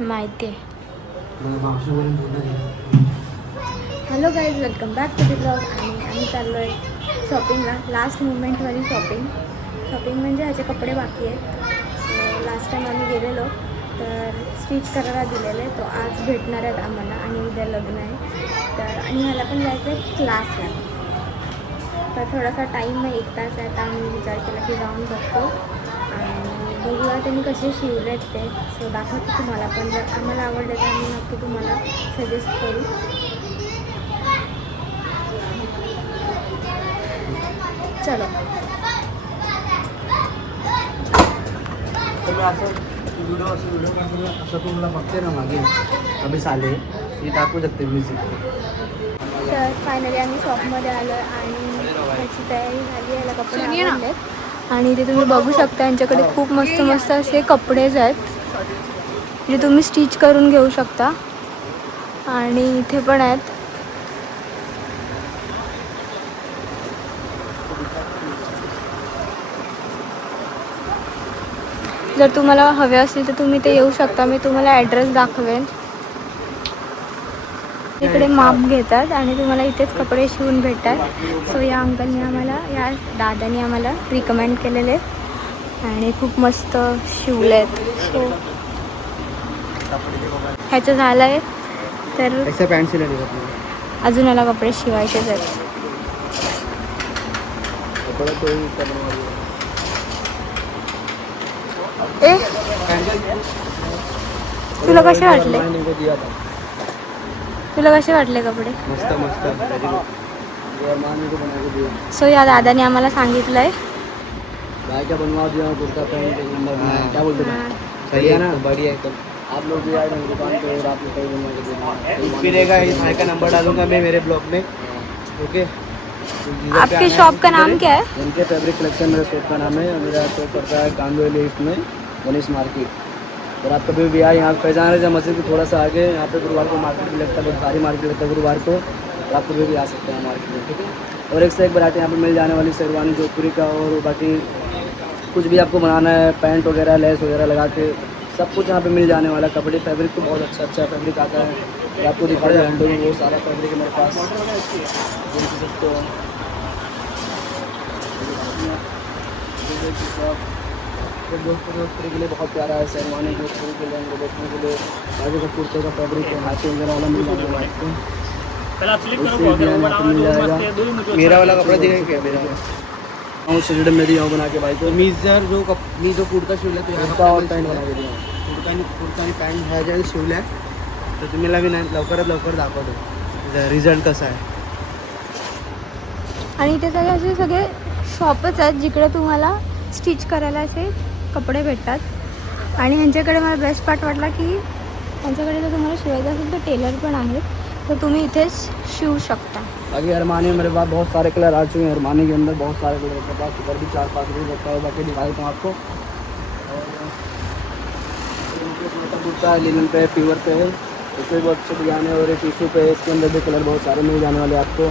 माहिती आहे. Hello guys, welcome back to the blog. आणि आम्ही चाललो आहे शॉपिंगला. लास्ट मुवमेंटवाली शॉपिंग म्हणजे ह्याचे कपडे बाकी आहेत. सो लास्ट टाईम आम्ही गेलेलो तर स्टिच करायला दिलेले, तो आज भेटणार आहेत आम्हाला आणि उद्या लग्न आहे तर. आणि ह्याला पण जायचं आहे क्लासला, तर थोडासा टाईम आहे, 1 तास आहे. तर आम्ही विचार केला की जाऊन बघतो आणि बघूया त्यांनी कसे शिवलेत ते. सो दाखवते तुम्हाला, पण जर आम्हाला आवडले तर आम्ही नक्की तुम्हाला सजेस्ट करू. चलो. व्हिडिओ काढताना असं तुम्हाला बघते ना मागे अभि साले हे टाकू शकते म्युझिक. तर फायनली आम्ही शॉपमध्ये आलो आणि त्याची तयारी झाली. याला कपडे आवडलेत आणि इथे तुम्ही बघू शकता यांच्याकडे खूप मस्त मस्त असे कपडेच आहेत जे तुम्ही स्टिच करून घेऊ शकता. आणि इथे पण आहेत. जर तुम्हाला हवे असतील तर तुम्ही ते येऊ शकता. मी तुम्हाला ॲड्रेस दाखवेन. इकडे माप घेतात आणि तुम्हाला इथेच कपडे शिवून भेटतात. सो या अंकलने आम्हाला, या दादाने आम्हाला रिकमेंड केलेले आणि खूप मस्त शिवलेत. सो ह्याचं झालं आहे तर पॅन्ट सिले अजून याला कपडे शिवायचेच आहेत. ए तुला कसे वाटले? कपडे? मस्त मस्त. सो या दादाने आम्हाला सांगितलंय. भाई क्या बनवा दिया कुर्ता पैंट एक नंबर में. क्या बोलते हैं? सही है ना, बढ़िया है. आप लोग भी आए मेरी दुकान पे और आप लोग कहीं बनवा के देना. फिरेगा इस भाई का नंबर डालूंगा मैं मेरे ब्लॉग में. ओके. आपके शॉप का नाम क्या है? उनके फैब्रिक कलेक्शन मेरे शॉप का नाम है. मेरा शॉप पड़ता है गांधी लिफ्ट में, गणेश मार्केट. और आप कभी भी आए यहाँ फैजान रजा मस्जिद के थोड़ा सा आगे, यहाँ पे गुरुवार को मार्केट भी लगता है, बहुत भारी मार्केट लगता है गुरुवार को. तो आप कभी भी आ सकते हैं मार्केट में. ठीक है. और एक से एक वैरायटी यहाँ पे मिल जाने वाली शेरवानी जोधपुरी का, और बाकी कुछ भी आपको बनाना है, पैंट वगैरह लेस वगैरह लगा के सब कुछ यहाँ पे मिल जाने वाला. कपड़े फैब्रिक तो बहुत अच्छा फैब्रिक आता है. ये आपको दिखा रहे हैंडल में बहुत सारा फैब्रिक है मेरे पास, देख सकते हो. जोधपुरी के लिए बहुत प्यारा है. शेरवानी जोधपुरी के लिए हमको देखने के लिए आगे का कुर्ते का फैब्रिक है, हाथी वगैरह वाला मिल जाएगा आपको. मेरा वाला कपड़ा दिखेगा क्या? मेरा शेड में दिया बना के भाई को. मी जो कुर्ता शिवला तो कुर्ता और पॅन्ट बना के दिया. कुर्ता आणि पॅन्ट ह्या ज्या शिवल्या तर तुम्हाला मी नाही लवकरात लवकर दाखवतो रिझल्ट कसा आहे. आणि इथे सगळे शॉपच आहेत जिकडे तुम्हाला स्टिच करायला असे कपडे भेटतात. आणि ह्यांच्याकडे मला बेस्ट पार्ट वाटला की ह्यांच्याकडे जर तुम्हाला शिवायचं असेल तर टेलर पण आहेत, तर तुम्ही इथेच शिवू शकता. बाकी अरमानी में मेरे पास बहुत सारे कलर आ चुके हैं. अरमानी के अंदर बहुत सारे कलर मेरे पास, इधर भी 4-5 कलर रखा है. बाकी दिखा देता हूँ आपको. और कुर्ता है, लिनन पे, प्योर पे है, इससे बहुत अच्छे डिजाइन है. और ये टिश्यू पे है, इसके अंदर भी कलर बहुत सारे मिल जाने वाले आपको.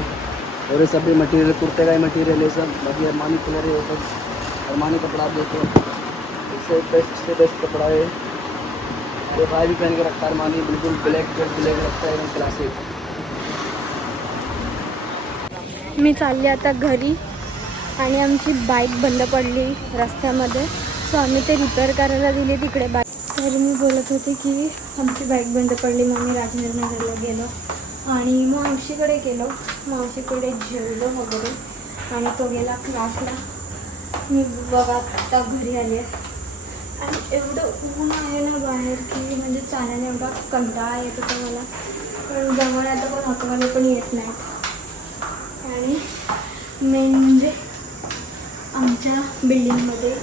और ये सब भी मटीरियल कुर्ते का ही मटीरियल है सब. बाकी अरमानी कलर है, ये सब अरमानी कपड़ा आप देखो, इससे बेस्ट से बेस्ट कपड़ा है. ये भाई भी पहन के रखता है अरमानी, बिल्कुल ब्लैक रखता है, एकदम क्लासिक. मी चालली आता घरी आणि आमची बाईक बंद पडली रस्त्यामध्ये. सो आम्ही ते रिपेअर करायला दिले तिकडे बाईक. तर मी बोलत होते की आमची बाईक बंद पडली, मग मी राजनगरला गेलो आणि मावशीकडे गेलो. मावशीकडे जेवलो वगैरे आणि तो गेला क्लासला. मी बघा आता घरी आले आणि एवढं ऊन आहे ना बाहेर की म्हणजे चालण्याने एवढा कंटाळा येत होता मला. पण जवळ आता पण ऑटोवाले पण येत नाही. आणि मेन म्हणजे आमच्या बिल्डिंगमध्ये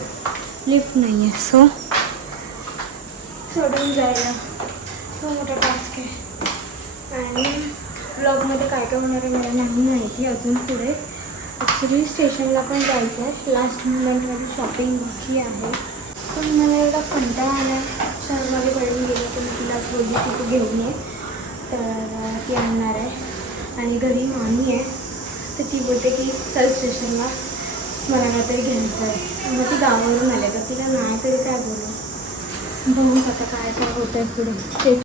लिफ्ट नाही आहे, सो चढून जायला तो मोठा टास्क आहे. आणि ब्लॉगमध्ये काय काय होणार आहे मला नाही माहिती अजून पुढे. ॲक्च्युली स्टेशनला पण जायचं आहे. लास्ट मुवमेंटमध्ये शॉपिंग बाकी आहे. पण मला एवढा कंटाळा आला. शहरामध्ये पडून गेलं तर मी तिलाच बोलली की तू घेऊन ये, तर ती आणणार आहे. आणि घरी मामी आहे तर ती बोलते की चल स्टेशनला, मला काहीतरी घ्यायचं आहे. मग ती गावावरून आले तर तिला नाही तरी काय बोलू. बघू आता काय काय होतं आहे पुढे स्टेज.